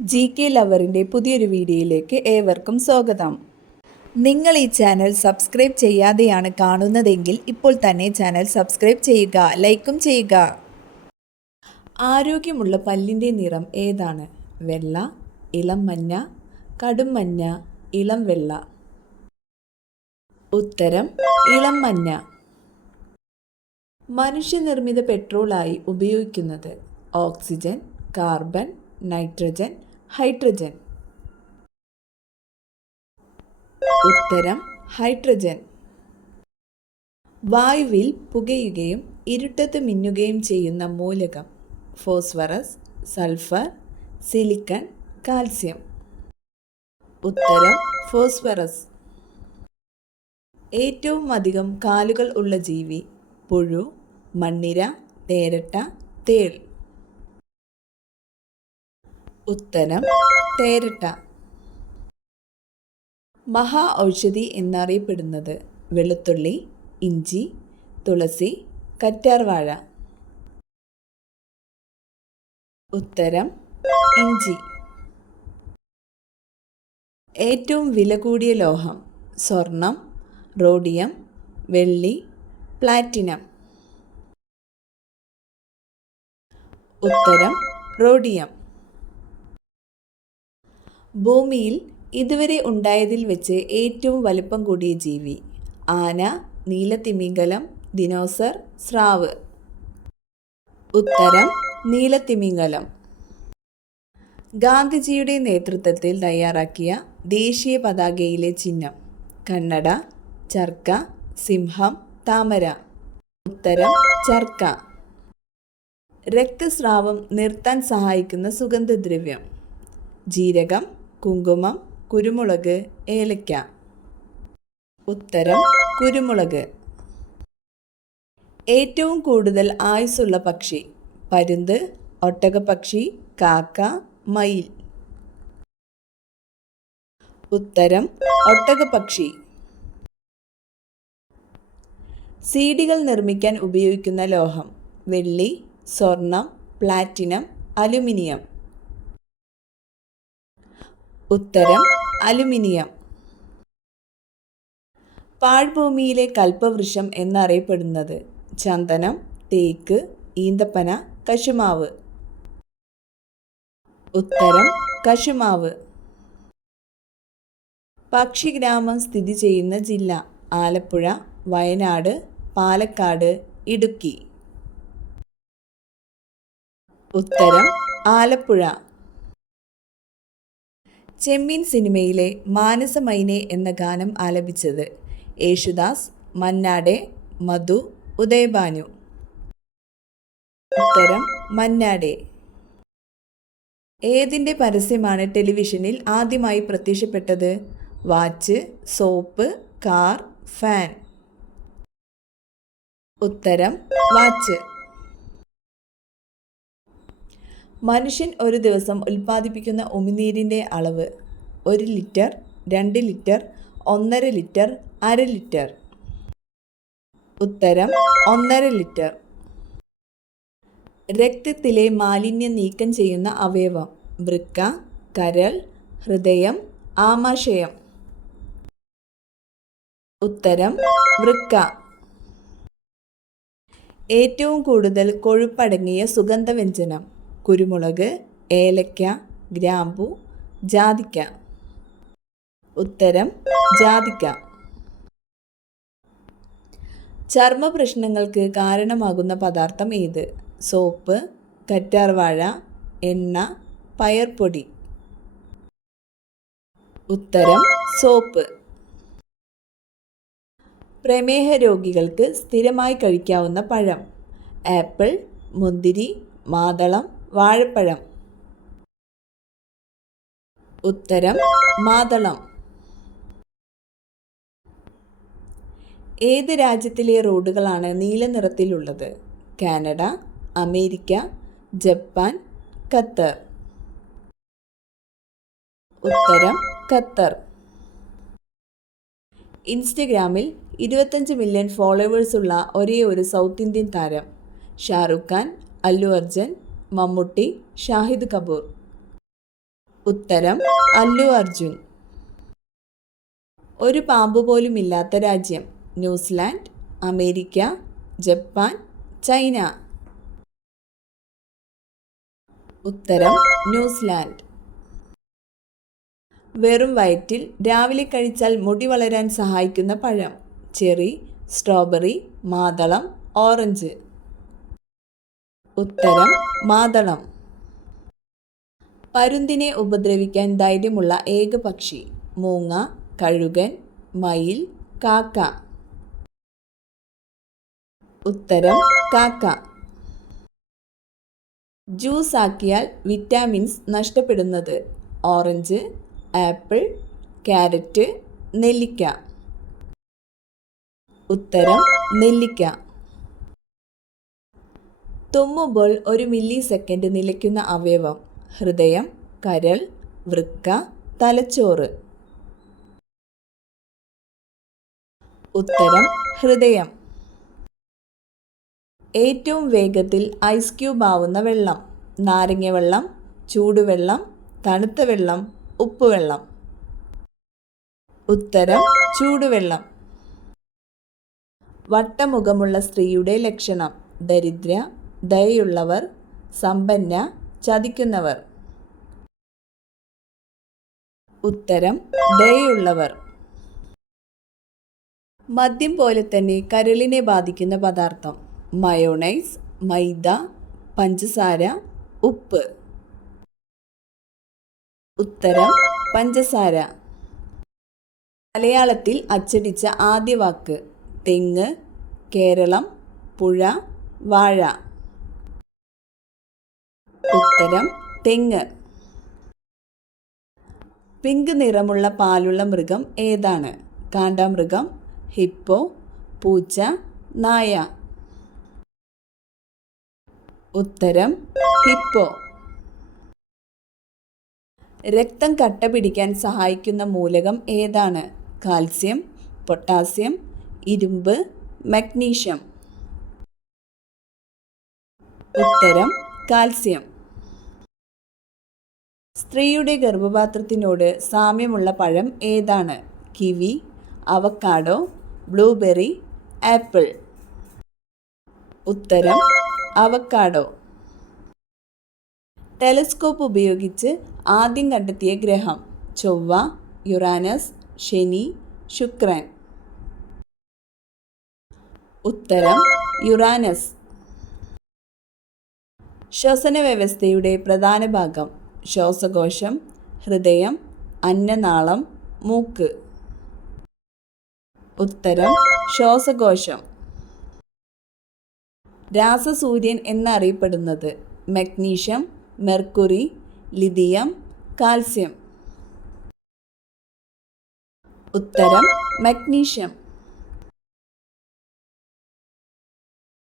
GK ലവറിൻ്റെ പുതിയൊരു വീഡിയോയിലേക്ക് ഏവർക്കും സ്വാഗതം. നിങ്ങൾ ഈ ചാനൽ സബ്സ്ക്രൈബ് ചെയ്യാതെയാണ് കാണുന്നതെങ്കിൽ ഇപ്പോൾ തന്നെ ചാനൽ സബ്സ്ക്രൈബ് ചെയ്യുക, ലൈക്കും ചെയ്യുക. ആരോഗ്യമുള്ള പല്ലിൻ്റെ നിറം ഏതാണ്? വെള്ള, ഇളം മഞ്ഞ, കടും മഞ്ഞ, ഇളം വെള്ള. ഉത്തരം ഇളം മഞ്ഞ. മനുഷ്യനിർമ്മിത പെട്രോളായി ഉപയോഗിക്കുന്നത് ഓക്സിജൻ, കാർബൺ, നൈട്രജൻ, ഹൈഡ്രജൻ. ഉത്തരം ഹൈഡ്രജൻ. വായുവിൽ പുകയുകയും ഇരുട്ടത്ത് മിന്നുകയും ചെയ്യുന്ന മൂലകം ഫോസ്ഫറസ്, സൾഫർ, സിലിക്കൺ, കാൽസ്യം. ഉത്തരം ഫോസ്ഫറസ്. ഏറ്റവും അധികം കാലുകൾ ഉള്ള ജീവി പുഴു, മണ്ണിര, തേരട്ട, തേൾ. ഉത്തരം തേരട്ട. മഹാ ഔഷധി എന്നറിയപ്പെടുന്നത് വെളുത്തുള്ളി, ഇഞ്ചി, തുളസി, കറ്റാർവാഴ. ഉത്തരം ഇഞ്ചി. ഏറ്റവും വില കൂടിയ ലോഹം സ്വർണം, റോഡിയം, വെള്ളി, പ്ലാറ്റിനം. ഉത്തരം റോഡിയം. ഭൂമിയിൽ ഇതുവരെ ഉണ്ടായതിൽ വെച്ച് ഏറ്റവും വലിപ്പം കൂടിയ ജീവി ആന, നീലത്തിമിംഗലം, ദിനോസർ, സ്രാവ്. ഉത്തരം നീലത്തിമിംഗലം. ഗാന്ധിജിയുടെ നേതൃത്വത്തിൽ തയ്യാറാക്കിയ ദേശീയ പതാകയിലെ ചിഹ്നം കണ്ണട, ചർക്ക, സിംഹം, താമര. ഉത്തരം ചർക്ക. രക്തസ്രാവം നിർത്താൻ സഹായിക്കുന്ന സുഗന്ധദ്രവ്യം ജീരകം, കുങ്കുമം, കുരുമുളക്, ഏലക്ക. ഉത്തരം കുരുമുളക്. ഏറ്റവും കൂടുതൽ ആയുസ്സുള്ള പക്ഷി പരുന്ത്, ഒട്ടകപ്പക്ഷി, കാക്ക, മയിൽ. ഉത്തരം ഒട്ടകപ്പക്ഷി. സീഡികൾ നിർമ്മിക്കാൻ ഉപയോഗിക്കുന്ന ലോഹം വെള്ളി, സ്വർണം, പ്ലാറ്റിനം, അലുമിനിയം. ഉത്തരം അലുമിനിയം. പാഴ്ഭൂമിയിലെ കൽപ്പവൃക്ഷം എന്നറിയപ്പെടുന്നത് ചന്ദനം, തേക്ക്, ഈന്തപ്പന, കശുമാവ്. ഉത്തരം കശുമാവ്. പക്ഷിഗ്രാമം സ്ഥിതി ചെയ്യുന്ന ജില്ല ആലപ്പുഴ, വയനാട്, പാലക്കാട്, ഇടുക്കി. ഉത്തരം ആലപ്പുഴ. ചെമ്മീൻ സിനിമയിലെ മാനസമൈനെ എന്ന ഗാനം ആലപിച്ചത് യേശുദാസ്, മന്നാടെ, മധു, ഉദയഭാനു. ഉത്തരം മന്നാടെ. ഏതിൻ്റെ പരസ്യമാണ് ടെലിവിഷനിൽ ആദ്യമായി പ്രത്യക്ഷപ്പെട്ടത്? Watch, soap, car, fan. ഉത്തരം വാച്ച്. മനുഷ്യൻ ഒരു ദിവസം ഉൽപ്പാദിപ്പിക്കുന്ന ഉമിനീരിൻ്റെ അളവ് 1 ലിറ്റർ, 2 ലിറ്റർ, 1.5 ലിറ്റർ, അര ലിറ്റർ. ഉത്തരം 1.5 ലിറ്റർ. രക്തത്തിലെ മാലിന്യം നീക്കം ചെയ്യുന്ന അവയവം വൃക്ക, കരൾ, ഹൃദയം, ആമാശയം. ഉത്തരം വൃക്ക. ഏറ്റവും കൂടുതൽ കൊഴുപ്പടങ്ങിയ സുഗന്ധവ്യഞ്ജനം കുരുമുളക്, ഏലക്ക, ഗ്രാമ്പു, ജാതിക്ക. ഉത്തരം ജാതിക്ക. ചർമ്മ പ്രശ്നങ്ങൾക്ക് കാരണമാകുന്ന പദാർത്ഥം ഏത്? സോപ്പ്, കറ്റാർവാഴ, എണ്ണ, പയർപ്പൊടി. ഉത്തരം സോപ്പ്. പ്രമേഹ രോഗികൾക്ക് സ്ഥിരമായി കഴിക്കാവുന്ന പഴം ആപ്പിൾ, മുന്തിരി, മാതളം, വാഴപ്പഴം. ഉത്തരം മാതളം. ഏത് രാജ്യത്തിലെ റോഡുകളാണ് നീല നിറത്തിലുള്ളത്? Canada, America, Japan, Qatar. ഉത്തരം ഖത്തർ. ഇൻസ്റ്റഗ്രാമിൽ 25 മില്യൺ ഫോളോവേഴ്സുള്ള ഒരേയൊരു സൗത്ത് ഇന്ത്യൻ താരം ഷാറുഖ് ഖാൻ, അല്ലു അർജുൻ, മമ്മൂട്ടി, ഷാഹിദ് കപൂർ. ഉത്തരം അല്ലു അർജുൻ. ഒരു പാമ്പ് പോലും ഇല്ലാത്ത രാജ്യം. New Zealand, America, Japan, China. ഉത്തരം ന്യൂസിലാൻഡ്. വെറും വയറ്റിൽ രാവിലെ കഴിച്ചാൽ മുടി വളരാൻ സഹായിക്കുന്ന പഴം. ചെറി, സ്ട്രോബെറി, മാതളം, ഓറഞ്ച്. ഉത്തരം മാതളം. പരുന്തിനെ ഉപദ്രവിക്കാൻ ധൈര്യമുള്ള ഏക പക്ഷി. മൂങ്ങ, കഴുകൻ, മയിൽ, കാക്ക. ഉത്തരം കാക്ക. ജ്യൂസ് ആക്കിയാൽ വിറ്റാമിൻസ് നഷ്ടപ്പെടുന്നത്. ഓറഞ്ച്, ആപ്പിൾ, ക്യാരറ്റ്, നെല്ലിക്ക. ഉത്തരം നെല്ലിക്ക. തുമ്മുമ്പോൾ 1 മില്ലി സെക്കൻഡ് നിലയ്ക്കുന്ന അവയവം. ഹൃദയം, കരൾ, വൃക്ക, തലച്ചോറ്. ഉത്തരം ഹൃദയം. ഏറ്റവും വേഗത്തിൽ ഐസ് ക്യൂബ് ആവുന്ന വെള്ളം. നാരങ്ങ വെള്ളം, ചൂടുവെള്ളം, തണുത്ത വെള്ളം, ഉപ്പുവെള്ളം. ഉത്തരം ചൂടുവെള്ളം. വട്ടമുഖമുള്ള സ്ത്രീയുടെ ലക്ഷണം. ദരിദ്ര, ദയയുള്ളവർ, സമ്പന്ന, ചതിക്കുന്നവർ. ഉത്തരം ദയയുള്ളവർ. മദ്യം പോലെ തന്നെ കരളിനെ ബാധിക്കുന്ന പദാർത്ഥം. മയോണൈസ്, മൈദ, പഞ്ചസാര, ഉപ്പ്. ഉത്തരം പഞ്ചസാര. മലയാളത്തിൽ അച്ചടിച്ച ആദ്യ വാക്ക്. തെങ്ങ്, കേരളം, പുഴ, വാഴ. ഉത്തരം തെങ്ങ്. പിങ്ക് നിറമുള്ള പാലുള്ള മൃഗം ഏതാണ്? കാണ്ടാമൃഗം, ഹിപ്പോ, പൂച്ച, നായ. ഉത്തരം ഹിപ്പോ. രക്തം കട്ട പിടിക്കാൻ സഹായിക്കുന്ന മൂലകം ഏതാണ്? കാൽസ്യം, പൊട്ടാസ്യം, ഇരുമ്പ്, മഗ്നീഷ്യം. ഉത്തരം കാൽസ്യം. സ്ത്രീയുടെ ഗർഭപാത്രത്തിനോട് സാമ്യമുള്ള പഴം ഏതാണ്? Kiwi, avocado, blueberry, apple. ഉത്തരം അവക്കാഡോ. ടെലസ്കോപ്പ് ഉപയോഗിച്ച് ആദ്യം കണ്ടെത്തിയ ഗ്രഹം. ചൊവ്വ, യുറാനസ്, ശനി, ശുക്രൻ. ഉത്തരം യുറാനസ്. ശ്വസന വ്യവസ്ഥയുടെ പ്രധാന ഭാഗം. ശ്വാസകോശം, ഹൃദയം, അന്നനാളം, മൂക്ക്. ഉത്തരം ശ്വാസകോശം. രാസസൂര്യൻ എന്നറിയപ്പെടുന്നത്. Magnesium, mercury, lithium, calcium. ഉത്തരം മഗ്നീഷ്യം.